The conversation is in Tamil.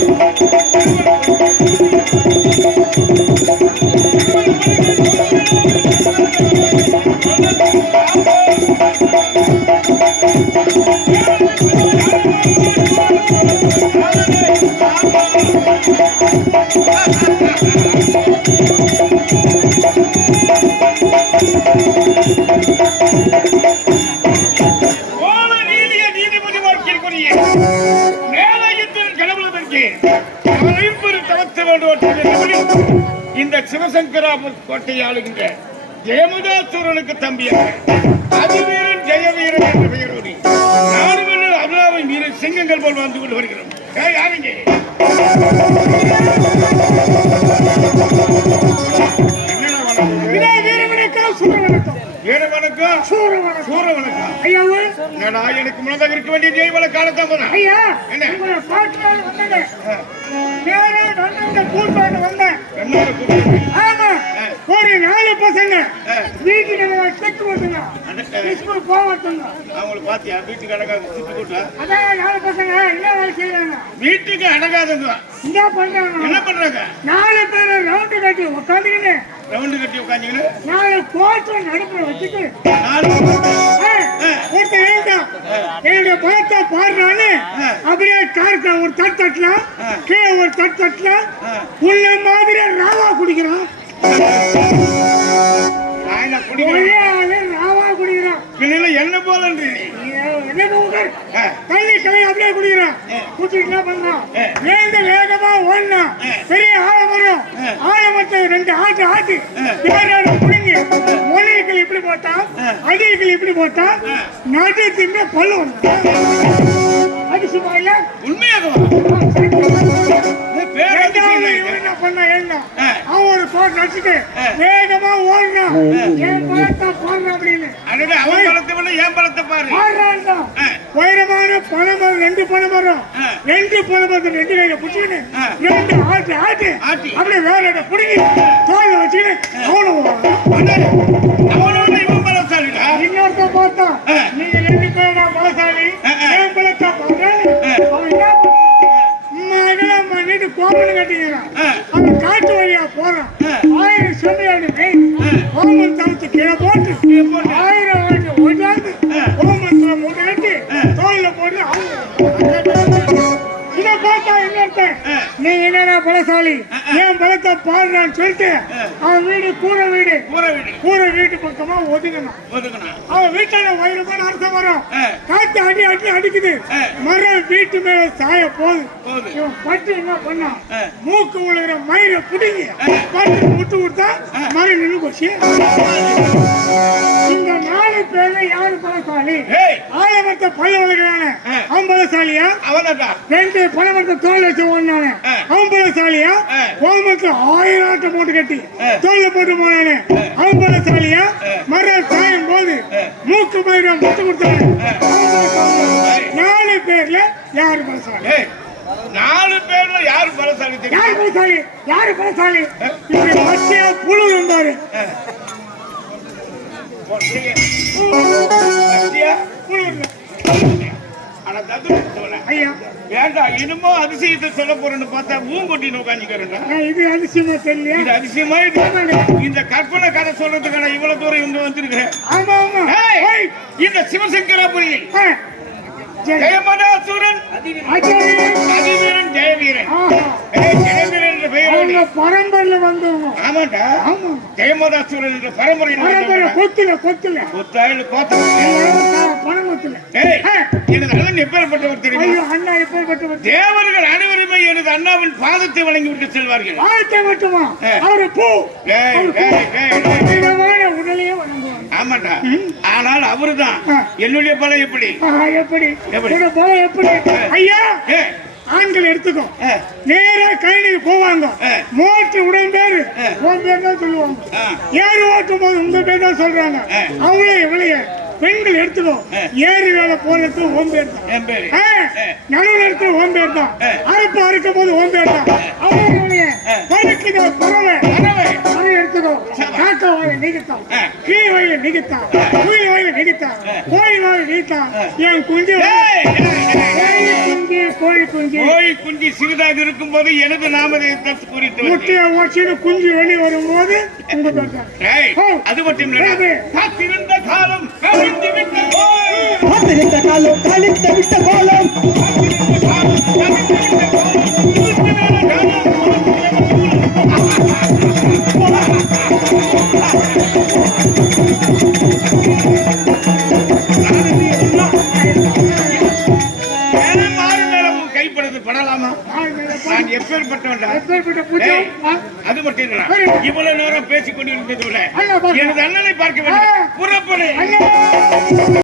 ハハハハ! இந்த சிவசங்கராபுர் கோட்டையை ஆளுகின்ற ஜெயமுதாசூரனுக்கு தம்பியாக அதிவீரன் ஜெயவீரன் என்ற பெயரோடு நாடு மன்னர் அருளாவை மீறி சிங்கங்கள் போல் வந்து கொண்டு வருகிறோம். யாருங்க? எனக்கு முன்னதாக இருக்க வேண்டிய ஜெய்வல காலத்தான் ஐயா என்ன? உங்களை ஆமா ஒரு நாலு பசங்க. வீட்டுக்கு செக் போட்டுங்க. ஸ்கூல் போவட்டுங்க அவங்களை பாத்தியா? வீட்டுக்கு அடங்காத கூட்டா அதான் நாலு பசங்க என்ன வேலை செய்யறாங்க வீட்டுக்கு அடங்காதவங்க என்ன பண்றாங்க? என்ன பண்றாங்க? நாலு பேர் ரவுண்டு கட்டி உட்காந்துக்கின்னு ரவுண்டு கட்டி உட்காந்துக்கின்னு நாலு கோட்டை நடுப்புற வச்சுட்டு நாலு ஒருத்தன் எழுந்தான். என்னுடைய பழத்தை பாடுறான்னு அப்படியே கார்க்க ஒரு தட்டு தட்டலாம் கீழே ஒரு தட்டு தட்டலாம் உள்ள மாதிரி ராவா குடிக்கிறான். ராவா குடிக்கிறான். என்ன ஆ. தண்ணி கலை அப்படியே குடிக்கிறான். குடிச்சிட்டு ஆ. வேந்த வேகமா ஓடலாம் பெரிய ஆலமரம் ஆலமரத்தை ரெண்டு ஆட்டு ஆட்டு. புடுங்கி. மொழிகள் இப்படி போட்டா அடிகள் இப்படி போட்டா நடு தின்ன பல்லு பண்ணா என்ன ஆ. அவன் ஒரு கோட் நடிச்சுட்டு வேகமா ஓடணும் ஏன் அப்படின்னு அவன் பழத்தை விட என் பழத்தை பாரு ஆடுறான்டா. ஆ. உயரமான பனைமரம் ரெண்டு பனைமரம் ஆ. ரெண்டு பனைமரத்தை ரெண்டு கையில பிடிச்சிக்கின்னு ஆ. ரெண்டு ஆட்டு ஆட்டு. அப்படியே வேற பிடிங்கி தோல்ல வச்சுக்கின்னு அவனும் பார்த்தா இன்னொருத்தன் ஆ. நீ என்னடா பலசாலி? என் பலத்தை பாடுறான்னு சொல்லிட்டு அவன் வீடு கூரை வீடு. கூரை வீட்டு பக்கமா ஒதுங்கணும் அவன் வீட்டான வயிறுமான அரச மரம். காத்து அடி அடி அடிக்குது. மரம் வீட்டு மேல சாய போகுது. இவன் பட்டு என்ன பண்ணான். மூக்கு விழுகிற மயிரை பிடிங்கி பட்டு விட்டு கொடுத்தா மரம் நின்று போச்சு. இந்த நாலு பேர்ல யாரு பலசாலி? ஏய். ஆலமரத்தை பல்ல வளர்க்கிறான ஆ. அவன் பலசாலியா அவனடா. ரெண்டு பழமரத்தை தோல் வச்சு ஓடினானே. ஆ. அவன் பலசாலியா ஆ. கோமரத்தை ஆயிரம் ஆட்டம் போட்டு கட்டி. தோல்ல போட்டு போனானே. அவன் பலசாலியா மரம் சாயும் போது மூக்கு மயிரம் முட்டு பலசாலியா? நாலு பேர்ல யாரு பலசாலி? நாலு பேர்ல யாரு பலசாலி யாரு பலசாலி? யாரு பலசாலி? இப்படி பச்சையா புழு இருந்தாரு? புழு இருந்தாரு. வேண்டாம் இனிமோ அதிசயத்தை சொல்ல போறேன்னு பார்த்தா ஊங்கொட்டி உட்காந்துக்கிறேன் நான் இது அதிசயமா தெரியலையா? இது அதிசயமா இந்த கற்பனை கதை சொல்றதுக்கான இவ்வளவு தூரம் இங்க வந்திருக்கேன் ஆமா ஆமா. இந்த சிவசங்கராபுரியில் ஆச்சாரியன். அதிவீரன் ஜெயவீரன். ஜெயவீரன் என்ற பரம்பரையில வந்தவங்க. ஆமாண்டா. ஆமா. ஜெயமதாசுரன் என்ற பரம்பரையில் பரம்பரை. கொத்துல கொத்துல. பணம் கொத்துல ஏய் ஆ. எனது அண்ணன் எப்பேற்பட்டவர் தெரியுமா? ஐயோ அண்ணா எப்பேற்பட்டவர்? தேவர்கள் அனைவருமே எனது அண்ணாவின் பாதத்தை வழங்கி விட்டு செல்வார்கள் மட்டுமா? ஆ. அவரு பூ. உடலையே ஆனால் அவருதான். என்னுடைய பலம் எப்படி? எப்படி? பலம் எப்படி? ஐயா ஆண்கள் எடுத்துக்கோ. நேரா கழனிக்கு போவாங்க. மோட்டு உடன் பேரு. உன் பேர் தான் சொல்லுவாங்க. ஏறு ஓட்டும் போது உங்க பேர் தான் சொல்றாங்க. அவங்களே இவளைய. பெண்கள் எடுத்துக்கோ. ஆ. ஏறு வேலை பேர் தான். என் பேரு. ஆ, நடுவுல எடுத்து உன் பேர் தான். அறுப்பு அறுக்கும் போது உன் பேர் தான். பறக்குத பறவை எடுத்துக்கோ காக்கா வாயை நிகழ்த்தான் ஆ. கிளி வாயை நிகழ்த்தான் குயில் வாயை நிகழ்த்தான் கோழி வாயை நிகழ்த்தான் என் குஞ்சு ஏய், ஏய், ஏய், கோழி குஞ்சு கோழி குஞ்சு கோழி குஞ்சு சிறிதாக இருக்கும் போது எனது நாமதேயத்தை குறித்து. முட்டையை உடச்சிட்டு குஞ்சு வெளியே வரும்போது ஓ. அது மட்டும் இல்ல? காத்திருந்த காலம் கழிந்து விட்ட கோலம். காத்திருந்த காலம் கழித்த விட்ட கோலம் காத்திருந்த காலம் கழிந்து விட்ட கோலம். கைப்படுது படலாமா? நான் எப்பேற்பட்டவன்டா? எப்பேற்பட்ட பூஜை? ஏய், அது மட்டும் இல்ல. இவ்வளவு நேரம் பேசிக் கொண்டிருந்தது. எனது அண்ணனை பார்க்க வேண்டும். புறப்படு.